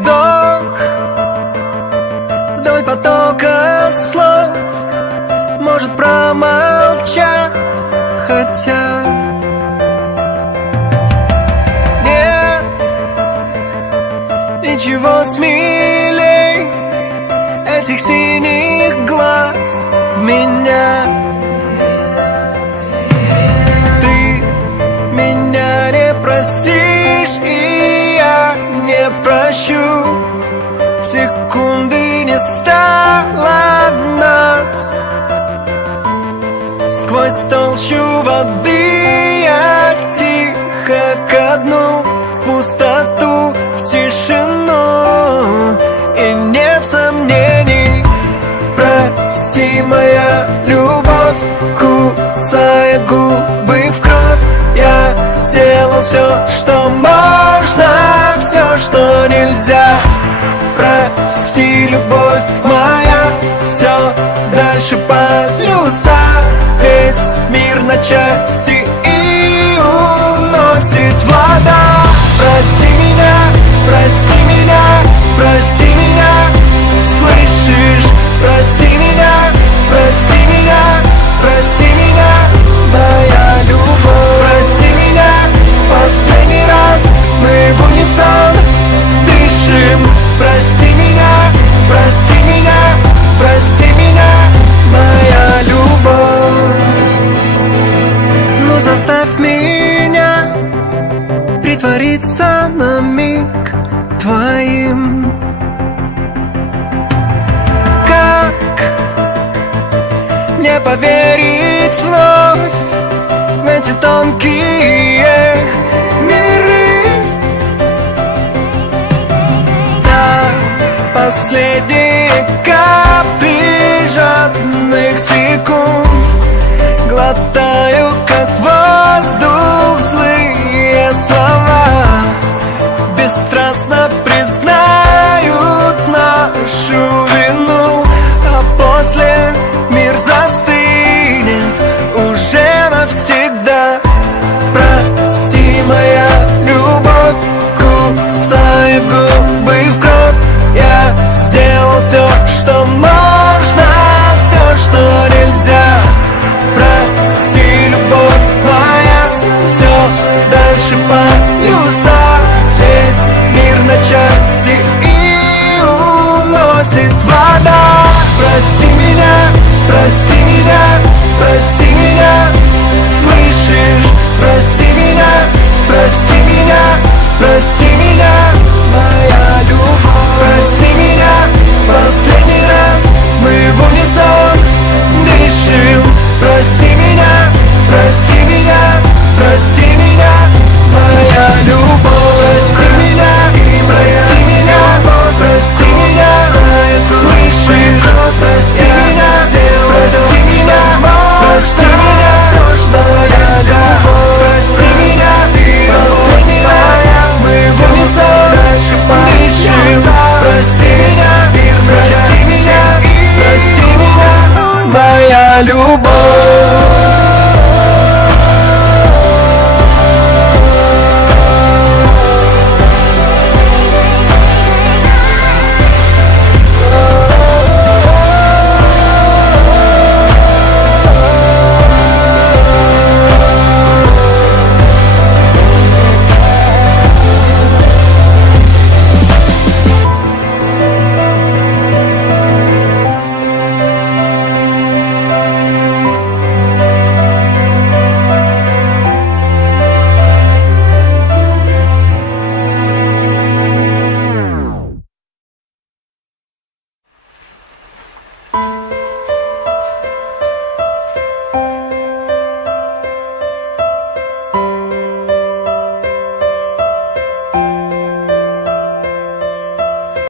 вдох вдоль потока слов, может промолчать, хотя нет ничего смелей этих синих глаз в меня. Ты меня не простишь, и я не прощу. В секунды не стало нас. Сквозь толщу воды я тихо ко дну, пустоту, в тишину, и нет сомнений. Прости, моя любовь кусает губы в кровь. Я сделал все, что можно, все, что нельзя. Прости, любовь моя, все дальше полюса. Весь мир на части и уносит вода. Прости меня, прости меня, прости меня, слышишь? Прости меня, прости меня, прости меня, моя любовь. Прости меня, последний раз мы в унисон дышим. Прости меня, прости меня, прости меня, моя любовь. Ну заставь меня притвориться на миг твоим. Как мне поверить вновь в эти тонкие миры? До последней капли жадных секунд глотаю